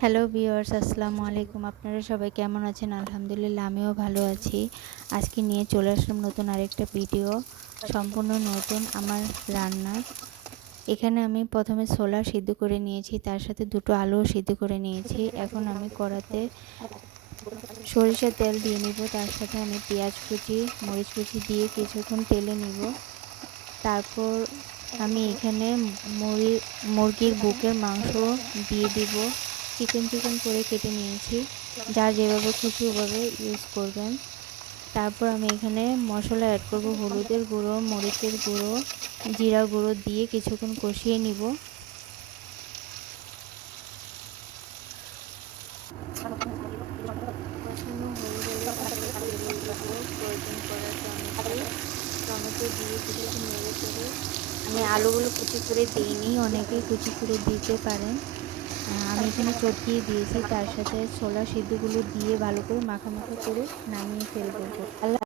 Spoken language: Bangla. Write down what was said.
হ্যালো ভিউয়ার্স, আসসালামু আলাইকুম। আপনারা সবাই কেমন আছেন? আলহামদুলিল্লাহ আমিও ভালো আছি। আজকে নিয়ে চলে আসলাম নতুন আরেকটা ভিডিও, সম্পূর্ণ নতুন আমার রান্না। এখানে আমি প্রথমে ছোলা সিদ্ধ করে নিয়েছি, তার সাথে দুটো আলুও সিদ্ধ করে নিয়েছি। এখন আমি কড়াতে সরিষার তেল দিয়ে নিব, তার সাথে আমি পেঁয়াজ কুচি, মরিচ কুচি দিয়ে কিছুক্ষণ তেলে নিব। তারপর আমি এখানে মুরগির বুকের মাংস দিয়ে দিব। চিকন চিকন করে কেটে নিয়েছি, যার যেভাবে খুশি ওভাবে ইউজ করবেন। তারপর আমি এখানে মশলা অ্যাড করব, হলুদের গুঁড়ো, মরিচের গুঁড়ো, জিরা গুঁড়ো দিয়ে কিছুক্ষণ কষিয়ে নিব। কষানো হয়ে গেলে তারপর তেলে দিব প্রয়োজন করা টমেটো। টমেটো দিয়ে কিছুক্ষণ নেড়ে চেড়ে, আমি আলুগুলো কুচি করে দিইনি, অনেকেই কুচি করে দিতে পারেন। আমি এখানে চটকিয়ে দিয়েছি, তার সাথে ছোলা সিদ্ধগুলো দিয়ে ভালো করে মাখা মাখা করে নামিয়ে ফেলবো।